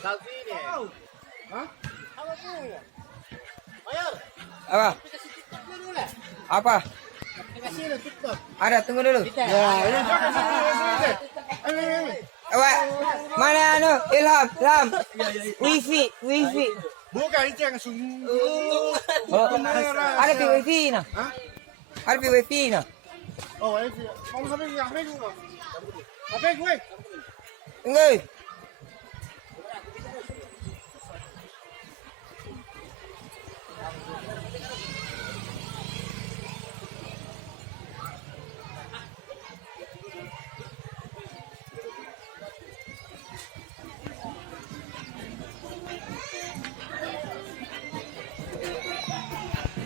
selfie nih. Hah? Apa tuh? Ayo. Apa? Aplikasi TikTok dulu lah. Apa? Aplikasi lu TikTok. Ada, tunggu dulu. Ya, ini pakai sini. Awak, mana anu? Ilham, Ilham. Wifi, wifi. Bukan itu yang sungguh. Oh, ada di wifi nah. Hah? Ada di wifi nah. Oh, wifi. Kamu sampai nggak HP gue? HP gue. Tunggu.